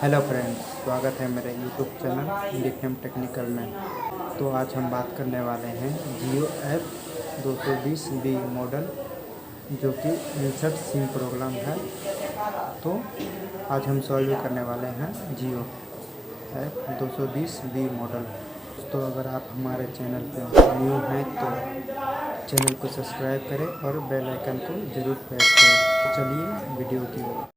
Hello friends, स्वागत है मेरे यूट्यूब चैनल डिफेम टेक्निकल में। तो आज हम बात करने वाले हैं जियो F220B मॉडल, जो कि इंसर्ट सिम प्रोग्राम है। तो आज हम सॉल्व करने वाले हैं जियो F220B मॉडल। तो अगर आप हमारे चैनल पर न्यू हैं तो चैनल को सब्सक्राइब करें और बेल आइकन को ज़रूर प्रेस करें। तो चलिए वीडियो की ओर।